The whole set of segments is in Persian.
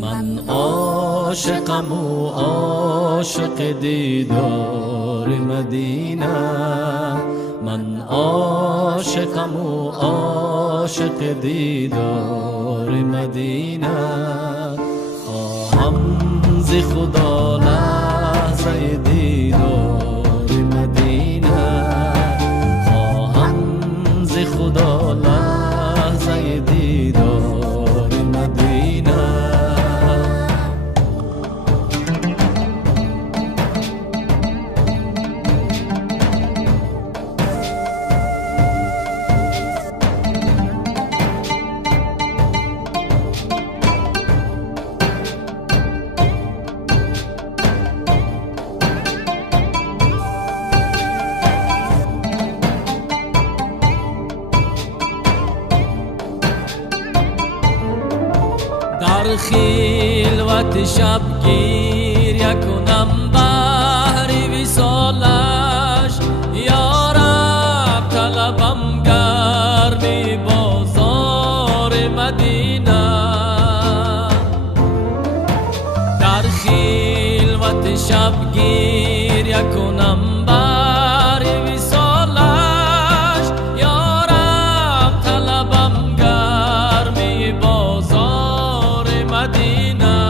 من عاشقم و عاشق دیدار مدینه، من عاشقم و عاشق دیدار مدینه. خواهم ز خدا لحظه دیدار مدینه، خواهم ز خدا لحظه دیدار مدینه. در خلوت شبگیر یکنم بهر وصالش، یا رب طلبم گرمی بازار مدینه. در خلوت شبگیر یکنم بهر وصالش، یا رب طلبم گرمی بازار مدینه.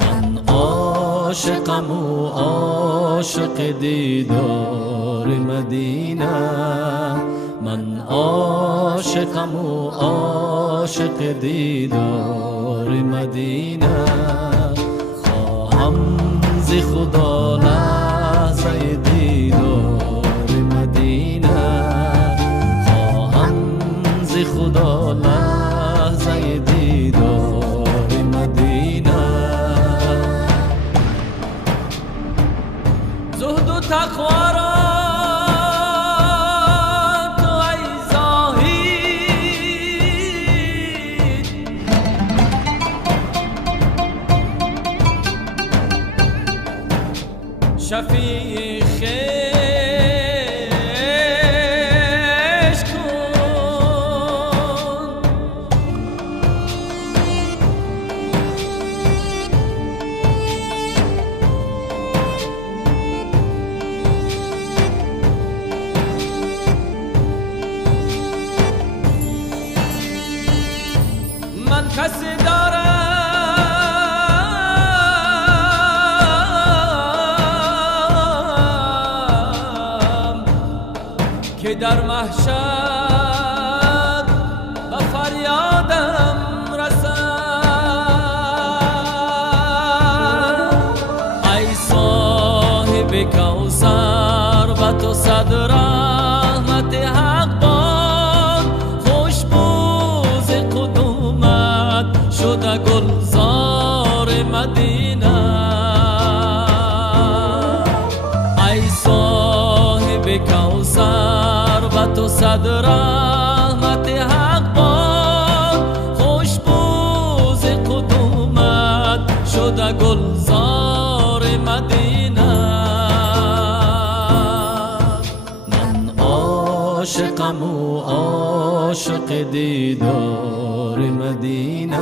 من عاشقم و عاشق دیدار مدینه، من عاشقم و عاشق دیدار مدینه. خواهم ز خدا لحظه دیدار مدینه، خواهم ز خدا لحظه دیدار مدینه. زهد و تقوا را تو ای زاهد، شفیع خویش کن. من کسی دارم که در محشر به فریادم رسد. ای صاحب کوثر و تو صد رحمت حق باد، خوشبوز قدومت شده گلزار مدینه. ای صاحب کوثر و تو صد رحمت حق باد، خوشبوز قدومت شده گلزار مدینه. من عاشقم و عاشق دیدار مدینه،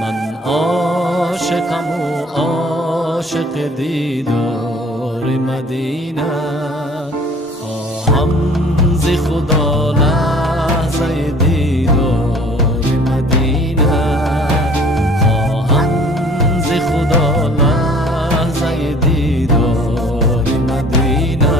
من عاشقم و عاشق دیدار مدینه. خواهم ز خدا لحظه دیدار مدینه، خواهم ز خدا لحظه دیدار مدینه.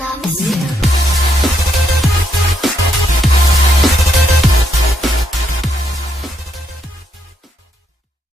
Love